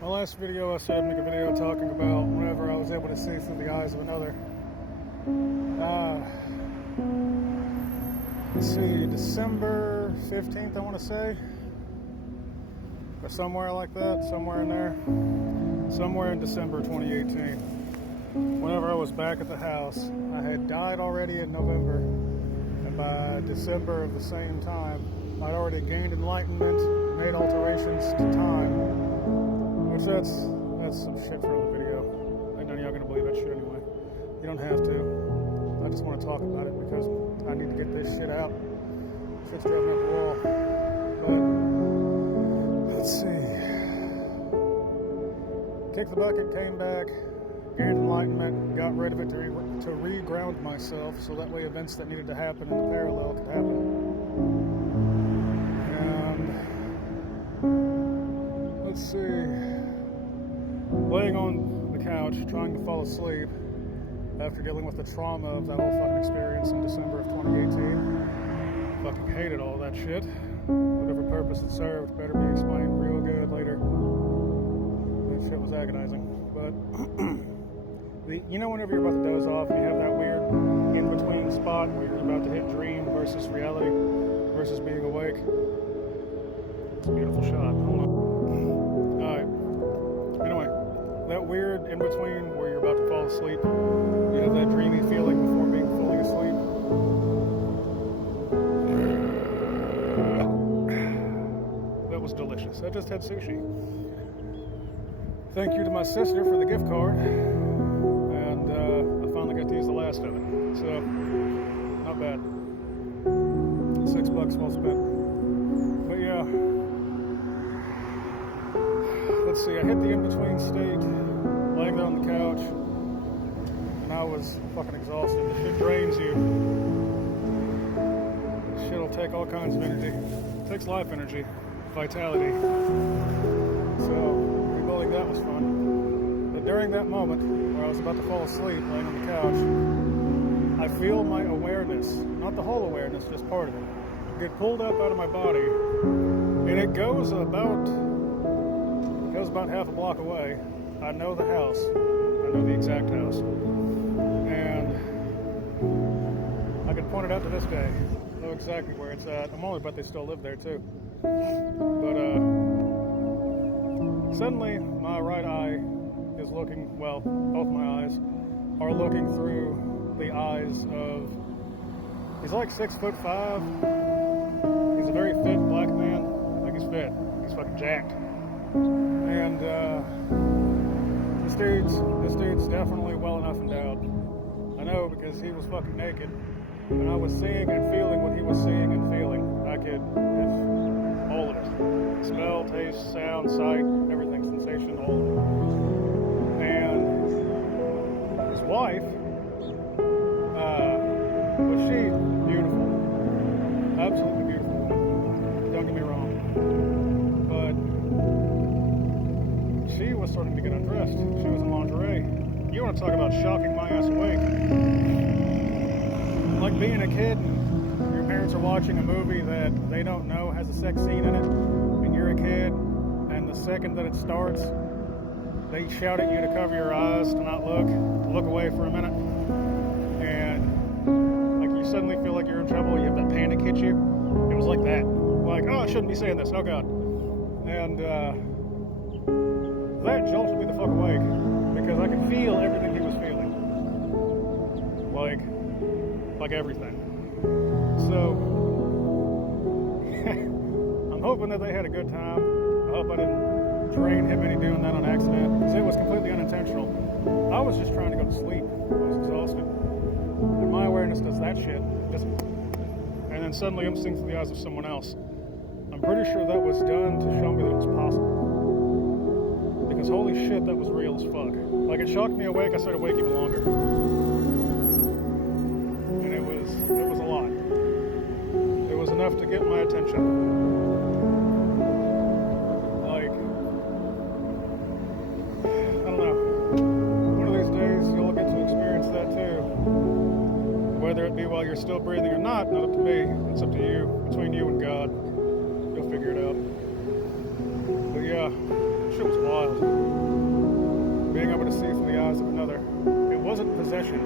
My last video, I said I'd make a video talking about whenever I was able to see through the eyes of another. Let's see, December 15th, I want to say. Or somewhere like that, somewhere in there. Somewhere in December 2018. Whenever I was back at the house, I had died already in November. And by December of the same time, I'd already gained enlightenment, made alterations to time. Which that's some shit from the video. I know y'all gonna believe that shit anyway. You don't have to. I just want to talk about it because I need to get this shit out. Shit's driving up the wall. But let's see. Kicked the bucket, came back, gained enlightenment, got rid of it to re-ground myself so that way events that needed to happen in the parallel could happen. And let's see. Laying on the couch, trying to fall asleep after dealing with the trauma of that whole fucking experience in December of 2018. Fucking hated all that shit. Whatever purpose it served better be explained real good later. That shit was agonizing. But, you know whenever you're about to doze off and you have that weird in-between spot where you're about to hit dream versus reality versus being awake? It's a beautiful shot. Hold on. Alright. Anyway, that weird in-between where you're about to fall asleep, you have that dreamy feeling before being fully asleep. That was delicious. I just had sushi. Thank you to my sister for the gift card, and I finally got to use the last of it, so not bad. $6 well spent. But yeah, let's see, I hit the in-between state, laying there on the couch, and I was fucking exhausted. The shit drains you. Shit'll take all kinds of energy. It takes life energy, vitality. So, rebuilding that was fun. But during that moment, where I was about to fall asleep, laying on the couch, I feel my awareness, not the whole awareness, just part of it, get pulled up out of my body, and it goes about half a block away. I know the house. I know the exact house. And I could point it out to this day. I know exactly where it's at. I'm only bet they still live there too. But suddenly my right eye is looking, well, both my eyes are looking through the eyes of, he's like 6'5". He's a very fit black man. Like, he's fit. He's fucking jacked. And this dude's definitely well enough endowed. I know, because he was fucking naked, and I was seeing and feeling what he was seeing and feeling. I could, all of it. Smell, taste, sound, sight, everything, sensation, all of it. And his wife, was she beautiful. Absolutely beautiful woman. Don't get me wrong. She was starting to get undressed. She was in lingerie. You want to talk about shocking my ass awake. Like being a kid, your parents are watching a movie that they don't know has a sex scene in it, and you're a kid, and the second that it starts, they shout at you to cover your eyes, to not look, to look away for a minute, and like you suddenly feel like you're in trouble, you have that panic hit you. It was like that. Like, oh, I shouldn't be saying this, oh god. And that jolted me the fuck awake, because I could feel everything he was feeling. Like everything. So, I'm hoping that they had a good time. I hope I didn't drain him any doing that on accident, because it was completely unintentional. I was just trying to go to sleep. I was exhausted. And my awareness does that shit. Just, and then suddenly I'm seeing through the eyes of someone else. I'm pretty sure that was done to show me that it was possible. Because holy shit, that was real as fuck. Like, it shocked me awake. I stayed awake even longer. And it was a lot. It was enough to get my attention. Like, I don't know. One of these days, you'll get to experience that too. Whether it be while you're still breathing or not up to me. It's up to you. Between you and God. You'll figure it out. But yeah. shit was wild. Being able to see through the eyes of another. It wasn't possession.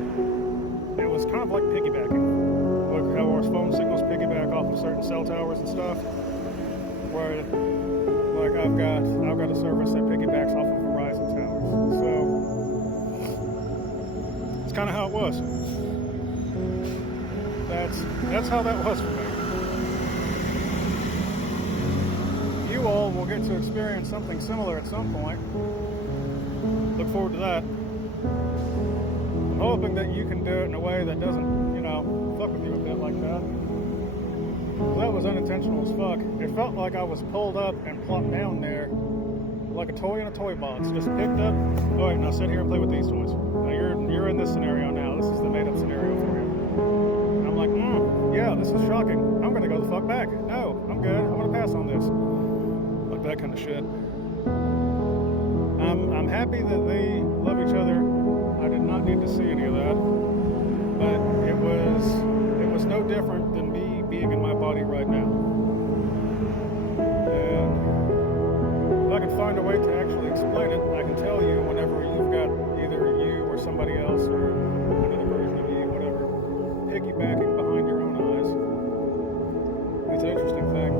It was kind of like piggybacking. Like how our phone signals piggyback off of certain cell towers and stuff. Where, like, I've got a service that piggybacks off of Verizon towers. So it's kind of how it was. That's how that was for me. You all will get to experience something similar at some point. Look forward to that. I'm hoping that you can do it in a way that doesn't, fuck with you a bit like that. That was unintentional as fuck. It felt like I was pulled up and plopped down there like a toy in a toy box. Just picked up. All right, now sit here and play with these toys. Now you're in this scenario now. This is the made up scenario for you. And I'm like, yeah, this is shocking. I'm gonna go the fuck back. No, I'm good. I'm gonna pass on this. Like that kind of shit. I'm happy that they love each other. I did not need to see any of that. But it was no different than me being in my body right now. And if I can find a way to actually explain it, I can tell you whenever you've got either you or somebody else or another version of you, whatever, piggybacking behind your own eyes. It's an interesting thing.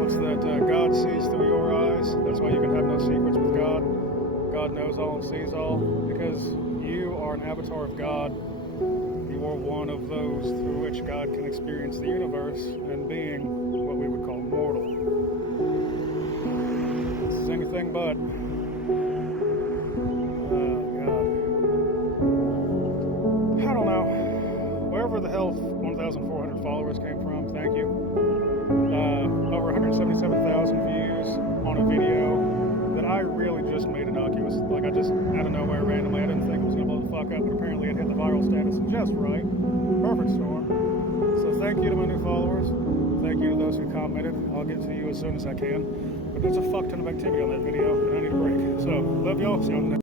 What's that? God sees through your eyes. That's why you can have no secrets with God. God knows all and sees all, because you are an avatar of God. You are one of those through which God can experience the universe and being what we would call mortal. This is anything but. God. I don't know. Wherever the hell 1,400 followers came from, thank you. Over 177,000 views on a video that I really just made innocuous. Like, I just, out of nowhere, randomly, I didn't think it was going to blow the fuck up, but apparently it hit the viral status just right. Perfect storm. So thank you to my new followers. Thank you to those who commented. I'll get to you as soon as I can. But there's a fuck ton of activity on that video, and I need a break. So, love y'all. See you on the next.